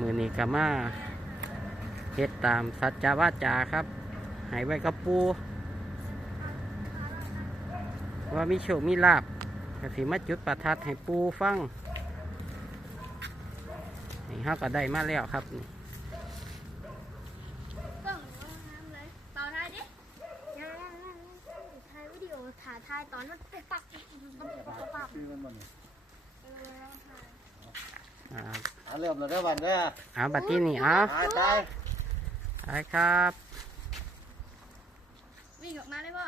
มือนี้ก็มาเฮ็ดตามสัจจาวาจาครับให้ไว้กับปู ว่ามีโชคมีลาบก็สิมาจุดประทัดให้ปูฟังนี่เฮาก็ได้มาแล้วครับนี่องหรือว่าน้ำเลยเป่าท้ายดิยังยังยังถ่ายวิโอถ่ายถ่ายตอนมันปุ๊บปักปุ๊บปักปุ๊บปักปุ๊บปักชื่อมันมัน เออแล้วถ่ายอ่าอะเริ่มแล้วเด้อวันเด้อเอาบัดที่นี่เอาตายตาย ไปครับ วิ่งออกมาเลยพ่อ